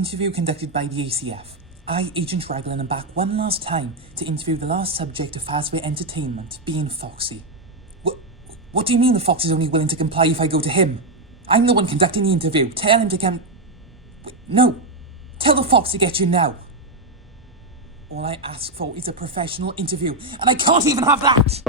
Interview conducted by the ACF. I, Agent Raglan, am back one last time to interview the last subject of Fazbear entertainment, being Foxy. What do you mean the Fox is only willing to comply if I go to him? I'm the one conducting the interview. Tell him to come... No! Tell the Fox to get you now! All I ask for is a professional interview, and I can't even have that!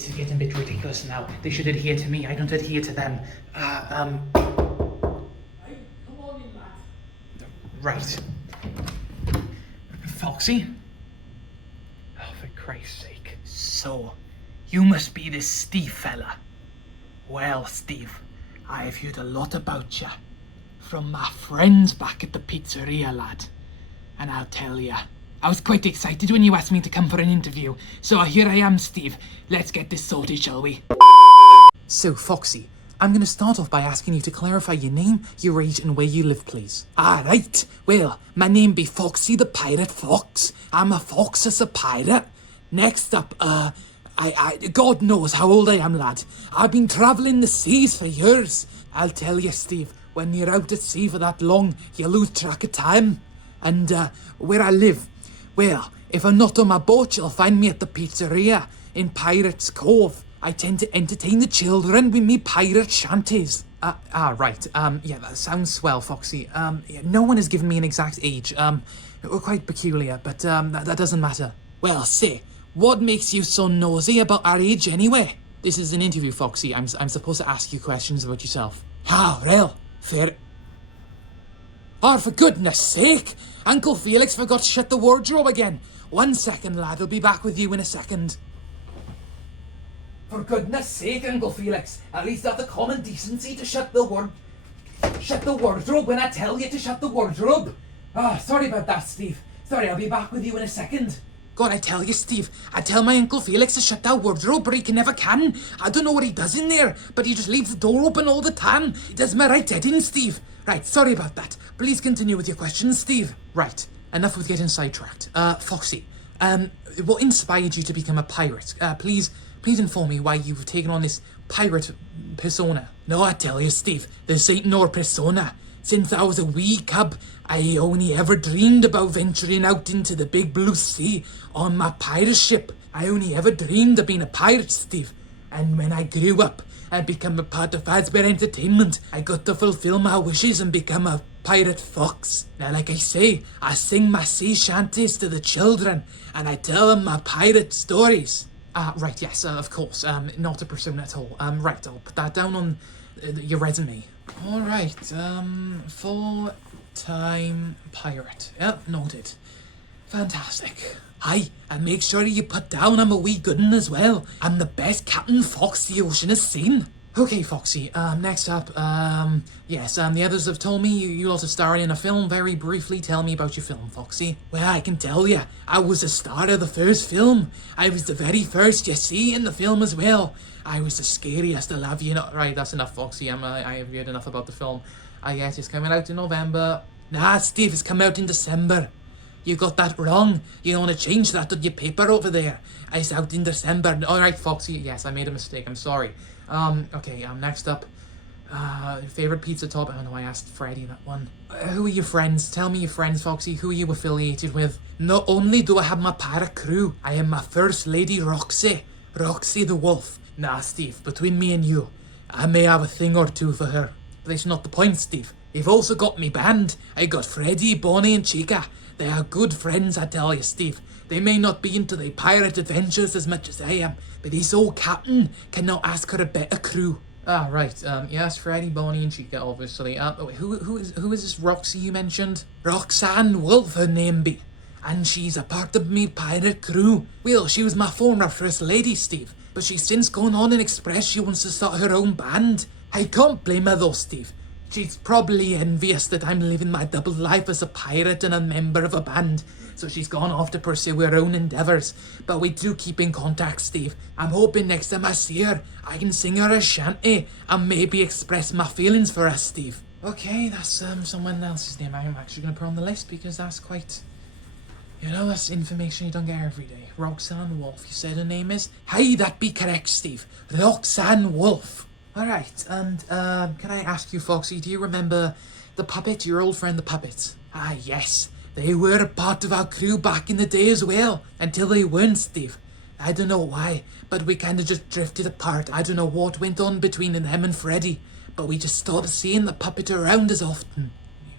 This is getting a bit ridiculous now. They should adhere to me, I don't adhere to them. Come on in, lad. Right. Foxy? Oh, for Christ's sake. So, you must be this Steve fella. Well, Steve, I have heard a lot about ya. From my friends back at the pizzeria, lad. And I'll tell ya, I was quite excited when you asked me to come for an interview. So here I am, Steve. Let's get this sorted, shall we? So, Foxy, I'm going to start off by asking you to clarify your name, your age, and where you live, please. Right. Well, my name be Foxy the Pirate Fox. I'm a fox as a pirate. Next up, God knows how old I am, lad. I've been travelling the seas for years. I'll tell you, Steve, when you're out at sea for that long, you lose track of time. And, where I live, well, if I'm not on my boat, you'll find me at the pizzeria in Pirates Cove. I tend to entertain the children with me pirate shanties. Right. Yeah, that sounds swell, Foxy. Yeah, no one has given me an exact age. We're quite peculiar, but, that doesn't matter. Well, say, what makes you so nosy about our age anyway? This is an interview, Foxy. I'm supposed to ask you questions about yourself. Well, fair. Oh, for goodness sake! Uncle Felix forgot to shut the wardrobe again. 1 second, lad. I'll be back with you in a second. For goodness sake, Uncle Felix, at least have the common decency to shut the wardrobe when I tell you to shut the wardrobe. Sorry about that, Steve. Sorry, I'll be back with you in a second. God, I tell you, Steve, I tell my Uncle Felix to shut that wardrobe, but he never can. I don't know what he does in there, but he just leaves the door open all the time. He does my right head in, Steve. Right, sorry about that. Please continue with your questions, Steve. Right, enough with getting sidetracked. Foxy, what inspired you to become a pirate? Please inform me why you've taken on this pirate persona. No, I tell you, Steve, this ain't no persona. Since I was a wee cub, I only ever dreamed about venturing out into the big blue sea on my pirate ship. I only ever dreamed of being a pirate, Steve. And when I grew up and become a part of Fazbear Entertainment, I got to fulfill my wishes and become a pirate fox. Now, like I say, I sing my sea shanties to the children and I tell them my pirate stories. Right, yes, of course. Not a persona at all. Right, I'll put that down on your resume. All right, full-time pirate. Yep, noted. Fantastic. Aye, and make sure you put down I'm a wee good un as well. I'm the best Captain Fox the ocean has seen. Okay, Foxy, next up, yes, the others have told me you also starred in a film. Very briefly, tell me about your film, Foxy. Well, I can tell you, I was the star of the first film. I was the very first you see in the film as well. I was the scariest to love, you know. Right, that's enough, Foxy. I have heard enough about the film. Yes, it's coming out in November. Nah, Steve, it's come out in December. You got that wrong. You want to change that on your paper over there. It's out in December. Alright, Foxy, yes, I made a mistake. I'm sorry. Okay, next up. Favorite pizza top? Oh no, I asked Freddy that one. Who are your friends? Tell me your friends, Foxy. Who are you affiliated with? Not only do I have my pirate crew, I am my first lady Roxy. Roxy the Wolf. Nah, Steve, between me and you, I may have a thing or two for her. But that's not the point, Steve. You've also got me band. I got Freddy, Bonnie and Chica. They are good friends, I tell you, Steve. They may not be into their pirate adventures as much as I am, but this old captain cannot ask for a better crew. Right. Yes, Freddy, Bonnie, and Chica, obviously. Who is this Roxy you mentioned? Roxanne Wolf, her name be. And she's a part of me pirate crew. Well, she was my former first lady, Steve, but she's since gone on and expressed she wants to start her own band. I can't blame her though, Steve. She's probably envious that I'm living my double life as a pirate and a member of a band, so she's gone off to pursue her own endeavours. But we do keep in contact, Steve. I'm hoping next time I see her, I can sing her a shanty and maybe express my feelings for her, Steve. Okay, that's someone else's name I'm actually going to put on the list because that's quite... You know, that's information you don't get every day. Roxanne Wolf, you said her name is? Hey, that be correct, Steve. Roxanne Wolf. Alright, and can I ask you, Foxy, do you remember the puppet, your old friend the puppet? Ah, yes, they were a part of our crew back in the day as well, until they weren't, Steve. I don't know why, but we kind of just drifted apart. I don't know what went on between them and Freddy, but we just stopped seeing the puppet around as often.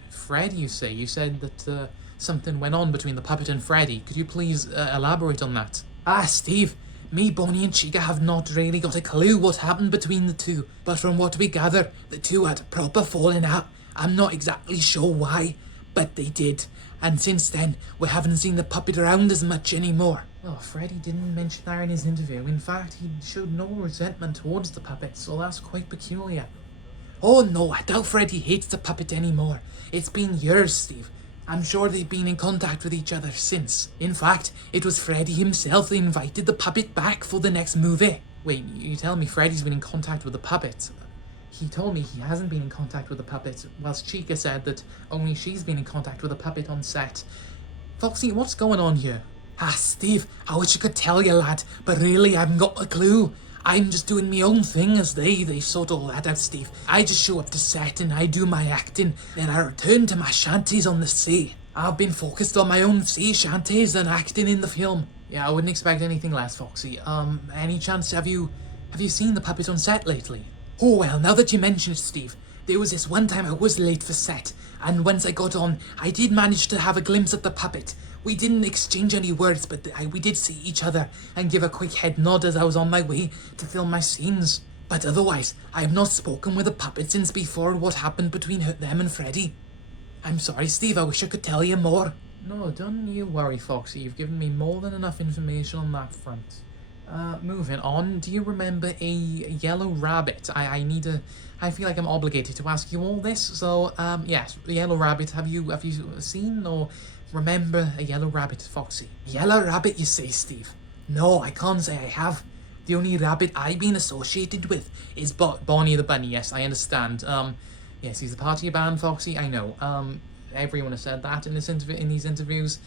Fred, you say? You said that something went on between the puppet and Freddy. Could you please elaborate on that? Ah, Steve, me, Bonnie and Chica have not really got a clue what happened between the two, but from what we gather, the two had a proper falling out. I'm not exactly sure why, but they did. And since then, we haven't seen the puppet around as much anymore. Well, Freddy didn't mention that in his interview. In fact, he showed no resentment towards the puppet, so that's quite peculiar. Oh no, I doubt Freddy hates the puppet anymore. It's been years, Steve. I'm sure they've been in contact with each other since. In fact, it was Freddy himself that invited the puppet back for the next movie. Wait, you tell me Freddy's been in contact with the puppet? He told me he hasn't been in contact with the puppet, whilst Chica said that only she's been in contact with the puppet on set. Foxy, what's going on here? Ah, Steve, I wish I could tell you, lad, but really I haven't got a clue. I'm just doing my own thing as they sort all that out, Steve. I just show up to set and I do my acting, then I return to my shanties on the sea. I've been focused on my own sea shanties and acting in the film. Yeah, I wouldn't expect anything less, Foxy. Any chance have you seen the puppet on set lately? Oh well, now that you mention it, Steve, there was this one time I was late for set, and once I got on, I did manage to have a glimpse at the puppet. We didn't exchange any words, but we did see each other and give a quick head nod as I was on my way to film my scenes. But otherwise, I have not spoken with the puppet since before what happened between them and Freddy. I'm sorry, Steve, I wish I could tell you more. No, don't you worry, Foxy. You've given me more than enough information on that front. Moving on, do you remember a yellow rabbit? I feel like I'm obligated to ask you all this. So, yes, a yellow rabbit. Have you seen or remember a yellow rabbit, Foxy? Yellow rabbit, you say, Steve? No, I can't say I have. The only rabbit I've been associated with is Bonnie the bunny. Yes, I understand. Yes, he's a part of your band, Foxy. I know. Everyone has said that in these interviews.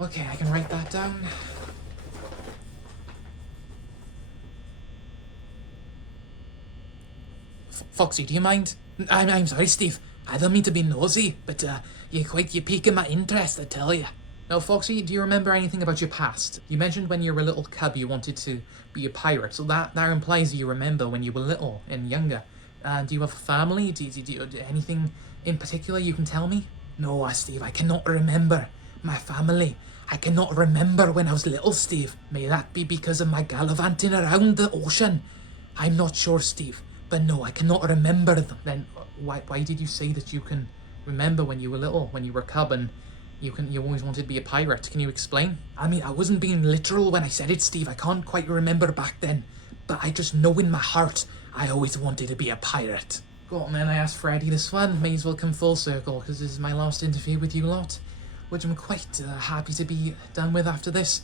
Okay, I can write that down. Foxy, do you mind? I'm sorry, Steve. I don't mean to be nosy, but you're piquing my interest, I tell you. Now, Foxy, do you remember anything about your past? You mentioned when you were a little cub you wanted to be a pirate, so that implies you remember when you were little and younger. Do you have a family? Do you anything in particular you can tell me? No, Steve, I cannot remember my family. I cannot remember when I was little, Steve. May that be because of my gallivanting around the ocean? I'm not sure, Steve, but no, I cannot remember them. Then why did you say that you can remember when you were little, when you were a cub, and you always wanted to be a pirate? Can you explain? I mean, I wasn't being literal when I said it, Steve. I can't quite remember back then, but I just know in my heart I always wanted to be a pirate. Go on then, I asked Freddy this one. May as well come full circle, because this is my last interview with you lot, which I'm quite happy to be done with after this.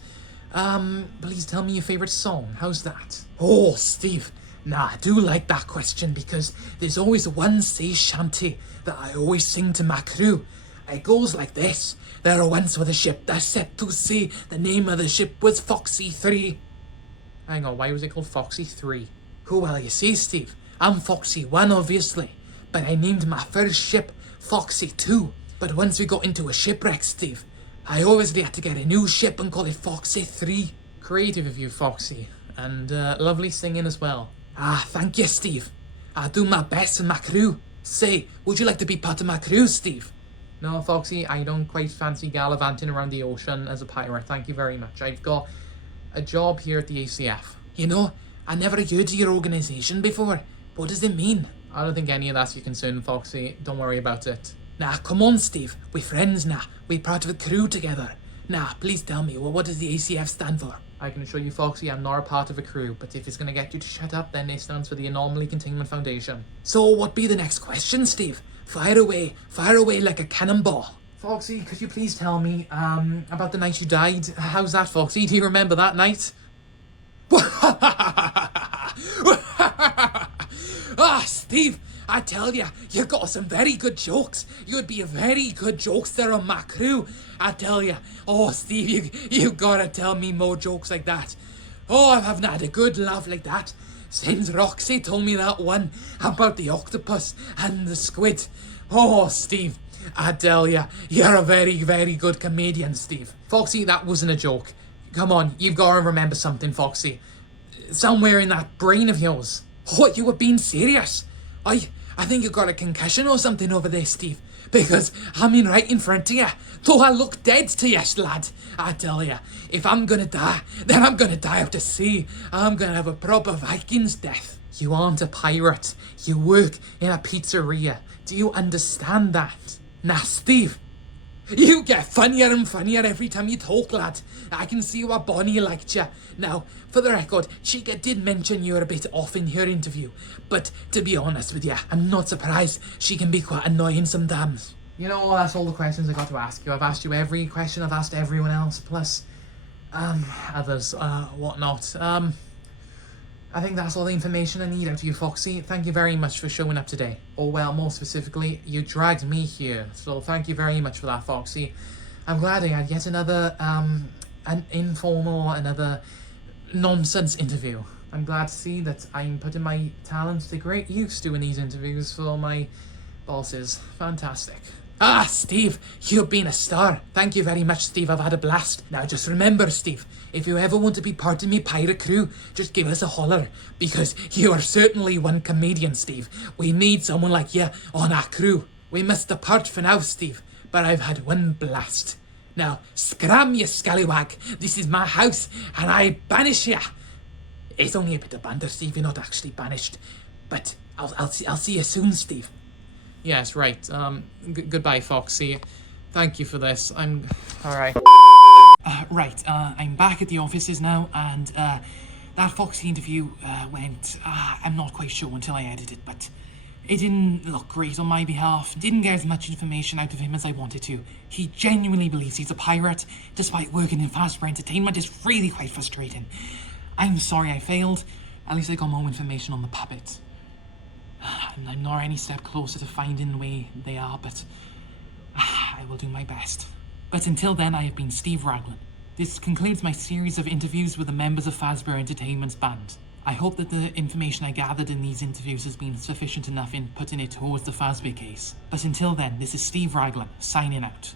Please tell me your favourite song. How's that? Oh, Steve. Nah, I do like that question because there's always one sea shanty that I always sing to my crew. It goes like this. There once was a ship that set to sea. The name of the ship was Foxy 3. Hang on, why was it called Foxy 3? Oh, well, you see, Steve, I'm Foxy 1, obviously. But I named my first ship Foxy 2. But once we got into a shipwreck, Steve, I obviously had to get a new ship and call it Foxy 3. Creative of you, Foxy. And lovely singing as well. Ah, thank you, Steve. I'll do my best for my crew. Say, would you like to be part of my crew, Steve? No, Foxy, I don't quite fancy gallivanting around the ocean as a pirate. Thank you very much. I've got a job here at the ACF. You know, I never heard of your organisation before. What does it mean? I don't think any of that's your concern, Foxy. Don't worry about it. Nah, come on, Steve. We're friends now. We're part of a crew together. Nah, please tell me, what does the ACF stand for? I can assure you, Foxy, I'm not a part of a crew, but if it's going to get you to shut up, then it stands for the Anomaly Containment Foundation. So what be the next question, Steve? Fire away like a cannonball. Foxy, could you please tell me, about the night you died? How's that, Foxy? Do you remember that night? Ah, Steve, I tell ya, you got some very good jokes. You'd be a very good jokester on my crew. I tell ya. Oh, Steve, you gotta tell me more jokes like that. Oh, I haven't had a good laugh like that since Roxy told me that one about the octopus and the squid. Oh, Steve, I tell ya, you're a very, very good comedian, Steve. Foxy, that wasn't a joke. Come on, you've got to remember something, Foxy. Somewhere in that brain of yours. What, you were being serious? I think you got a concussion or something over there, Steve. Because I'm in right in front of you. Though I look dead to you, lad. I tell you, if I'm gonna die, then I'm gonna die out to sea. I'm gonna have a proper Viking's death. You aren't a pirate. You work in a pizzeria. Do you understand that? Nah, Steve. You get funnier and funnier every time you talk, lad. I can see what Bonnie liked you. Now, for the record, Chica did mention you were a bit off in her interview. But to be honest with you, I'm not surprised. She can be quite annoying sometimes. You know, that's all the questions I got to ask you. I've asked you every question I've asked everyone else, plus, others, whatnot. I think that's all the information I need out of you, Foxy. Thank you very much for showing up today. Or, well, more specifically, you dragged me here. So thank you very much for that, Foxy. I'm glad I had yet another, an informal, another nonsense interview. I'm glad to see that I'm putting my talents to great use doing these interviews for my bosses. Fantastic. Ah, Steve, you've been a star. Thank you very much, Steve. I've had a blast. Now, just remember, Steve, if you ever want to be part of me pirate crew, just give us a holler. Because you are certainly one comedian, Steve. We need someone like you on our crew. We must depart for now, Steve, but I've had one blast. Now, scram, you scallywag. This is my house, and I banish ya. It's only a bit of banter, Steve. You're not actually banished. But I'll see you soon, Steve. Yes, right. Goodbye, Foxy. Thank you for this. I'm... Alright. I'm back at the offices now, and that Foxy interview went... I'm not quite sure until I edited, but it didn't look great on my behalf. Didn't get as much information out of him as I wanted to. He genuinely believes he's a pirate, despite working in Fazbear Entertainment. It's really quite frustrating. I'm sorry I failed. At least I got more information on the puppet. And I'm not any step closer to finding the way they are, but I will do my best. But until then, I have been Steve Raglan. This concludes my series of interviews with the members of Fazbear Entertainment's band. I hope that the information I gathered in these interviews has been sufficient enough in putting it towards the Fazbear case. But until then, this is Steve Raglan, signing out.